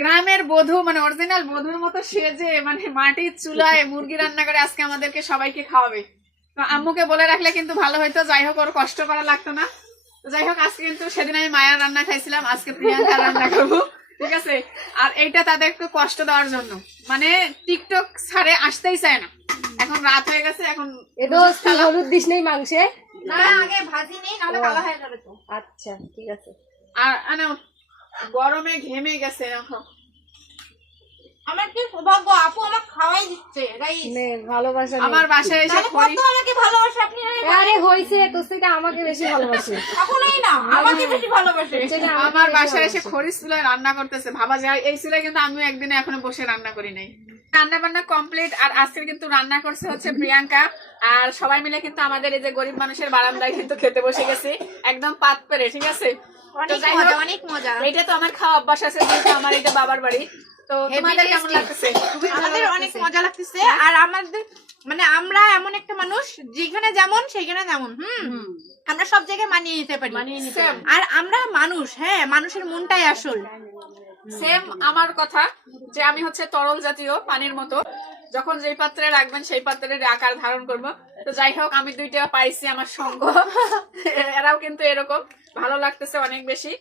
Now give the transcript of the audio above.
গ্রামের বধূ মানে অরিজিনাল বধুর মতো সেজে মানে মাটির চুলায় মুরগি রান্না করে আজকে আমাদেরকে সবাইকে খাওয়াবে। তো আম্মুকে বলে রাখলে কিন্তু ভালো হইতো যাই হোক ওর কষ্ট করা লাগতো না। তো যাই হোক আজকে কিন্তু সেদিন আমি মায়ের রান্না খাইছিলাম আজকে প্রিয়াঙ্কা রান্না করব ঠিক আছে? আর এইটা তাদের একটু কষ্ট দেওয়ার জন্য। মানে টিকটক ছাড়ে আসতেই চায় না। এখন রাত হয়ে গেছে এখন হলুদ দিস নেই মাংসে? না আগে ভাজি নেই নাহলে কালো হয়ে যাবে তো। আচ্ছা ঠিক আছে। আর গরমে ঘেমে গেছে এখন। আমার কি সৌভাগ্য? আপু আমাকে খাওয়াই দিচ্ছে ভালোবাসা আমার বাসায় এসে কত আমাকে ভালোবাসে? আপনি আরে হইছে তোর থেকে আমাকে বেশি ভালোবাসে। কখনোই না আমাকে বেশি ভালোবাসে। আমার বাসায় এসে। খরিস চুলায় রান্না করতেছে ভাবা যায়। এই চুলায় কিন্তু আমি একদিনে এখনও বসে রান্না করি নাই। রান্না বান্না কমপ্লিট আর আজকে কিন্তু রান্না করছে হচ্ছে প্রিয়াঙ্কা। আর সবাই মিলে কিন্তু আমাদের এই যে গরিব মানুষের বারান্দায় কিন্তু খেতে বসে গেছি। একদম পাত পেরে ঠিক আছে? অনেক মজা এইটা তো আমার খাওয়া অভ্যাস আছে যেহেতু আমার এটা বাবার বাড়ি। তো তোমাদের কেমন লাগতেছে? আমাদের অনেক মজা লাগতেছে। আর আমাদের মানে আমরা এমন একটা মানুষ যেখানে যেমন সেখানে তেমন হুম? আমরা সব জায়গায় মানিয়ে নিতে পারি. আর আমরা মানুষ হ্যাঁ মানুষের মনটাই আসল। সেম আমার কথা যে আমি হচ্ছে তরল জাতীয় পানির মতো। যখন যেই পাত্রে রাখবেন সেই পাত্রের আকার ধারণ করব। তো যাই হোক, আমি দুইটা পাইছি আমার সঙ্গ। এরাও কিন্তু এরকম। ভালো লাগতেছে অনেক বেশি।